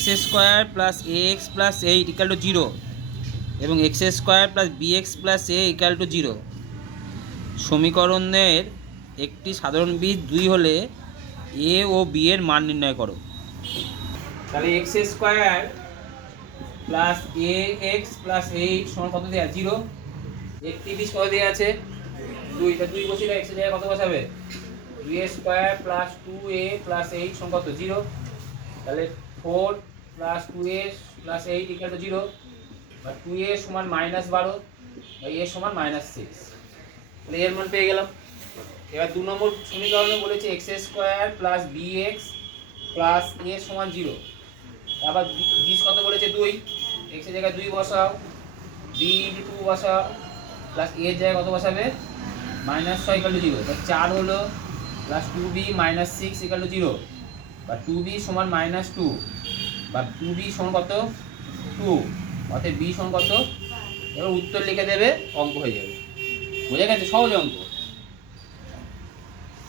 X square plus a x plus eight equal to zero এবং x square plus b x plus a equal to zero সমীকরণের একটি সাধারণ বীজ দুই হলে এ ও বি এর মান নির্ণয় করো। তাহলে x square plus a x plus eight সমান কত দেওয়া জিরো একটি বীজ কত দেওয়া আছে? দুই। তা দুই বসিয়ে এক্সের জায়গায় কত বসাবে? দুই square plus two a plus eight সমান কত? জিরো তাহলে four plus two a plus eight equal to zero বা টু এ সমান মাইনাস বারো বা এ সমান মাইনাস সিক্স তাহলে এর মান পেয়ে গেলাম। এবার দু নম্বর সমীকরণে বলেছে x square plus b x plus a সমান জিরো আবার বিশ কত বলেছে? দুই। এক্সের জায়গায় দুই বসাও। বি ইন্টু টু বসাও। প্লাস এর জায়গায় কত বসাবে? মাইনাস ছয় ইকাল টু জিরো চার হলো plus two b minus six equal to zero বা টু বি সমান মাইনাস টু বা বি সমান টু অর্থাৎ বি সমান এবার উত্তর লিখে দেবে অঙ্ক হয়ে যাবে। বোঝা গেছে? সহজ অঙ্ক।